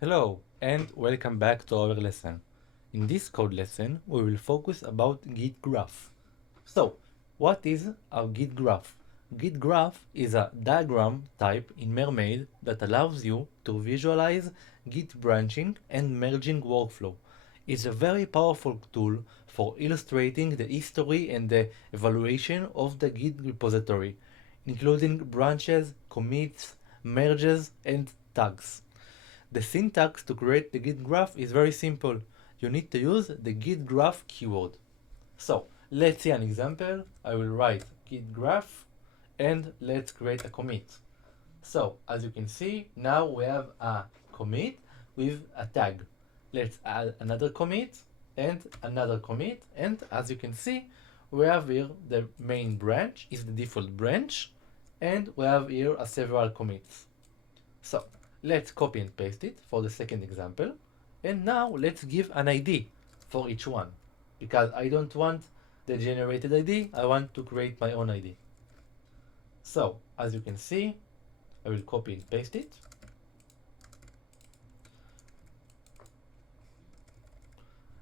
Hello and welcome back to our lesson. In this code lesson, we will focus about Git graph. So, what is a Git graph? Git graph is a diagram type in Mermaid that allows you to visualize Git branching and merging workflow. It's a very powerful tool for illustrating the history and the evaluation of the Git repository, including branches, commits, merges, and tags. The syntax to create the Git graph is very simple. You need to use the Git graph keyword. So let's see an example. I will write Git graph and let's create a commit. So as you can see, now we have a commit with a tag. Let's add another commit and another commit. And as you can see, we have here the main branch is the default branch, and we have here a several commits. So let's copy and paste it for the second example. And now let's give an ID for each one, because I don't want the generated ID, I want to create my own ID. So as you can see, I will copy and paste it.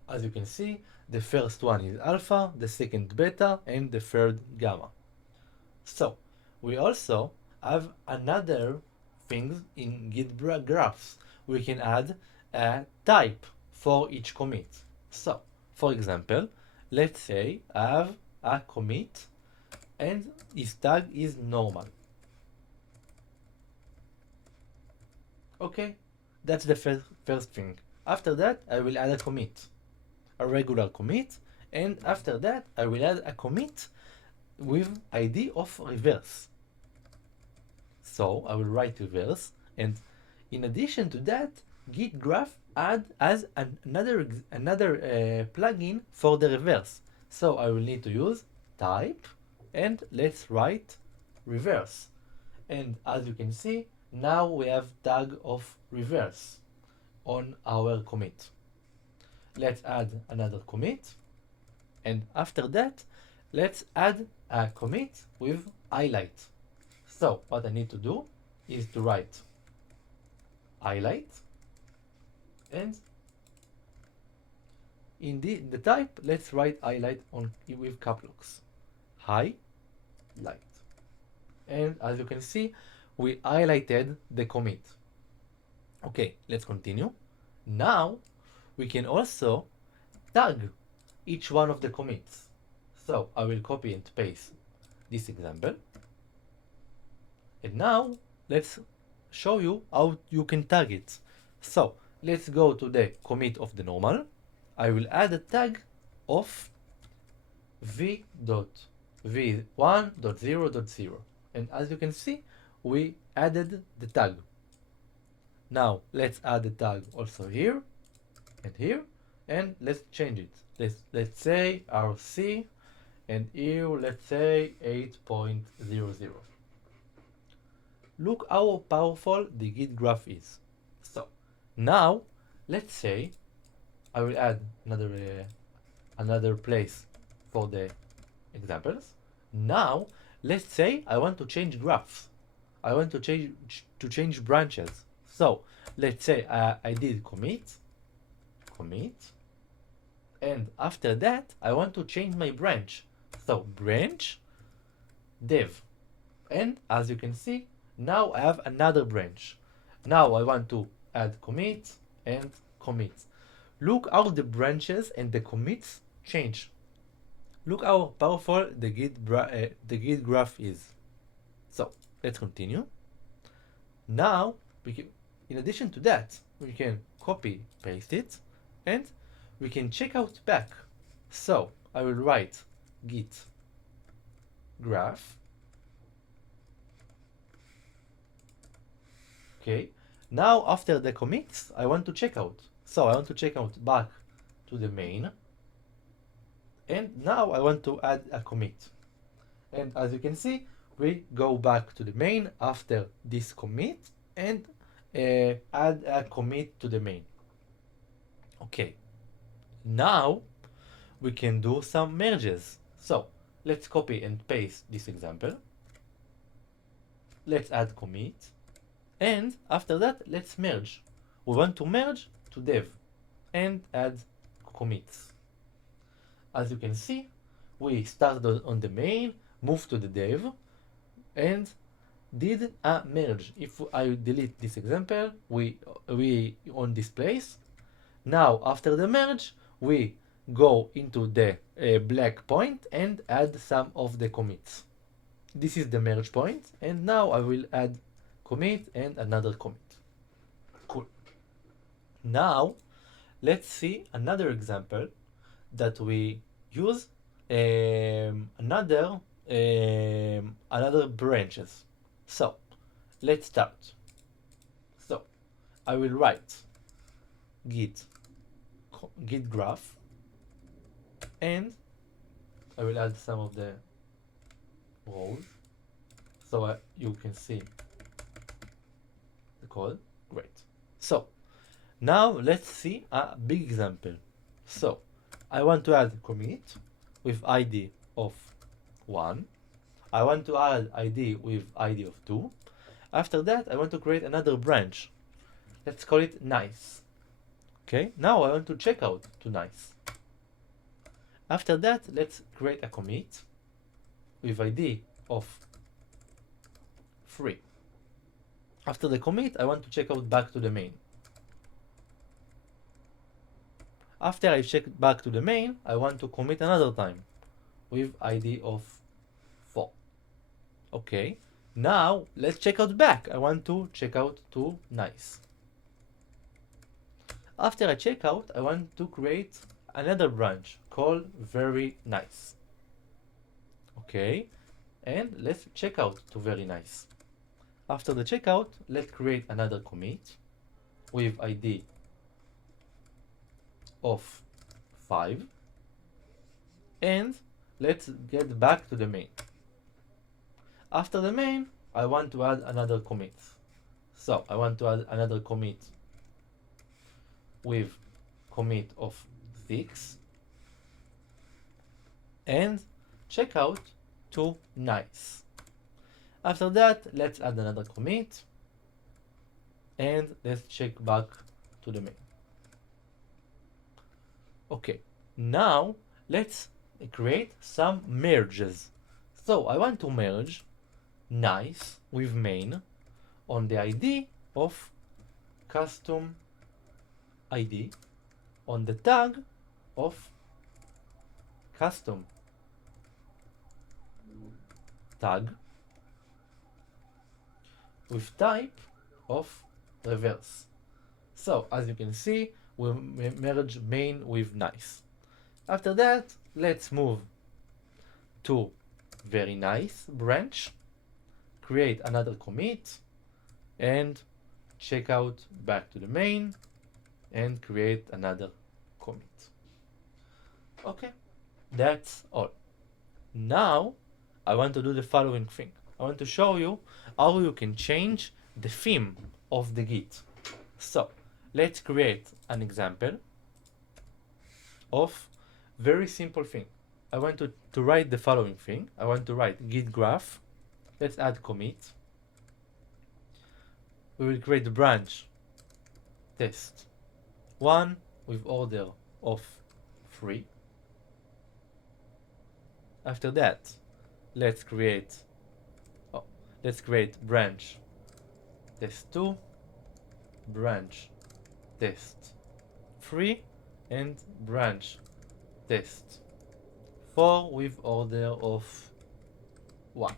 As you can see, the first one is alpha, the second beta, and the third gamma. So we also have another things in Gitgraphs. We can add a type for each commit. So for example, let's say I have a commit and his tag is normal. Okay, that's the first thing. After that, I will add a commit, a regular commit, and after that, I will add a commit with ID of reverse. So I will write reverse, and in addition to that, Gitgraph has another plugin for the reverse. So I will need to use type, and let's write reverse. And as you can see, now we have tag of reverse on our commit. Let's add another commit, and after that, let's add a commit with highlight. So what I need to do is to write highlight, and in the type, let's write highlight on with cap locks. Highlight. And as you can see, we highlighted the commit. Okay, let's continue. Now we can also tag each one of the commits. So I will copy and paste this example. And now let's show you how you can tag it. So let's go to the commit of the normal. I will add a tag of v.v1.0.0. And as you can see, we added the tag. Now let's add the tag also here and here, and let's change it. Let's say RC, and here let's say 8.00. Look how powerful the Git graph is. So now let's say I will add another place for the examples. Now let's say I want to change graphs. I want to change branches. So let's say I did commit, and after that I want to change my branch. So branch dev, and as you can see, now I have another branch. Now I want to add commit and commit. Look how the branches and the commits change. Look how powerful the Git graph is. So let's continue. Now in addition to that, we can copy paste it, and we can check out back. So I will write git graph. Okay, now after the commits, I want to check out. So I want to check out back to the main, and now I want to add a commit. And as you can see, we go back to the main after this commit and add a commit to the main. Okay, now we can do some merges. So let's copy and paste this example. Let's add commit, and after that let's merge. we want to merge to dev and add commits. As you can see, we started on the main, moved to the dev, and did a merge. If I delete this example, we on this place. Now after the merge, we go into the black point and add some of the commits. This is the merge point, and now I will add commit and another commit. Cool. Now let's see another example that we use another branches. So let's start. So I will write git graph, and I will add some of the rows so you can see the code. Great. So now let's see a big example. So I want to add commit with ID of 1. I want to add ID with ID of 2. After that, I want to create another branch. Let's call it nice. Okay, now I want to check out to nice. After that, let's create a commit with ID of 3. After the commit, I want to check out back to the main. After I check back to the main, I want to commit another time with ID of 4. Okay, now let's check out back. I want to check out to nice. After I check out, I want to create another branch called very nice. Okay, and let's check out to very nice. After the checkout, let's create another commit with ID of 5, and let's get back to the main. After the main, I want to add another commit. So I want to add another commit with commit of 6 and checkout to nice. After that, let's add another commit and let's check back to the main. Okay, now let's create some merges. So I want to merge nice with main on the ID of custom ID on the tag of custom tag with type of reverse. So as you can see, we merge main with nice. After that, let's move to very nice branch, create another commit, and check out back to the main and create another commit. Okay, that's all. Now I want to do the following thing. I want to show you how you can change the theme of the Git. So let's create an example of very simple thing. I want to write the following thing. I want to write git graph. Let's add commit. We will create the branch test 1 with order of 3. After that, let's create branch test 2, branch test 3, and branch test 4 with order of 1.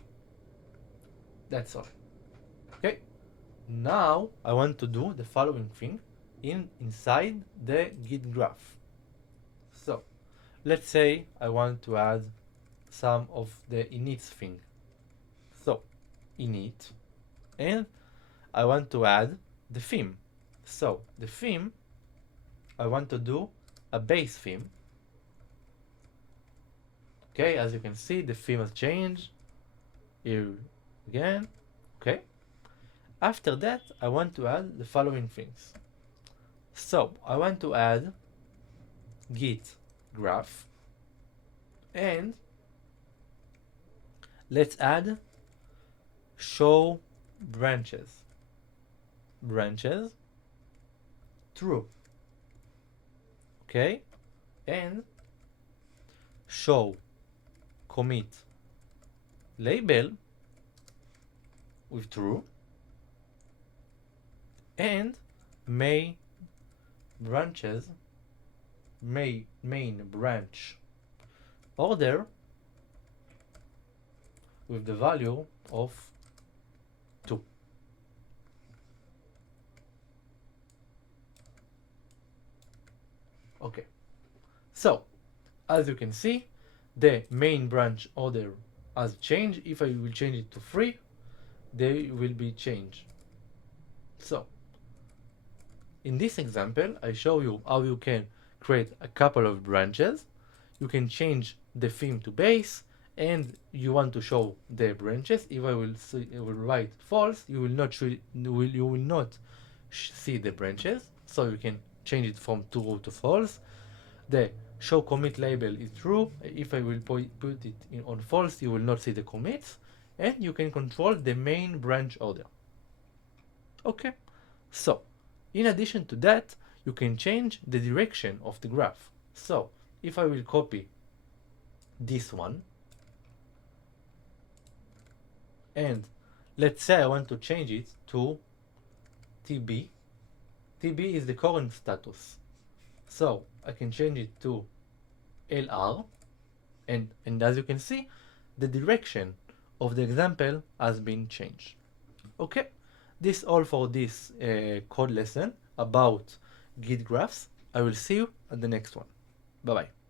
That's all. Okay. Now I want to do the following thing inside the git graph. So let's say I want to add some of the init thing. So init, and I want to add the theme. So the theme, I want to do a base theme. Okay, as you can see, the theme has changed. Here again. Okay. After that, I want to add the following things. So I want to add git graph, and let's add show branches. true. Okay, and show commit label with true, and main branch order with the value of 2. Okay, so as you can see, the main branch order has changed. If I will change it to 3, they will be changed. So in this example, I show you how you can create a couple of branches. You can change the theme to base, and you want to show the branches. If I will write false, you will not see the branches. So you can change it from true to false. The show commit label is true. If I will put it on false, you will not see the commits, and you can control the main branch order. Okay, so in addition to that, you can change the direction of the graph. So if I will copy this one, and let's say I want to change it to TB. TB is the current status. So I can change it to LR, and as you can see, the direction of the example has been changed. Okay, this all for this code lesson about Git graphs. I will see you at the next one. Bye bye.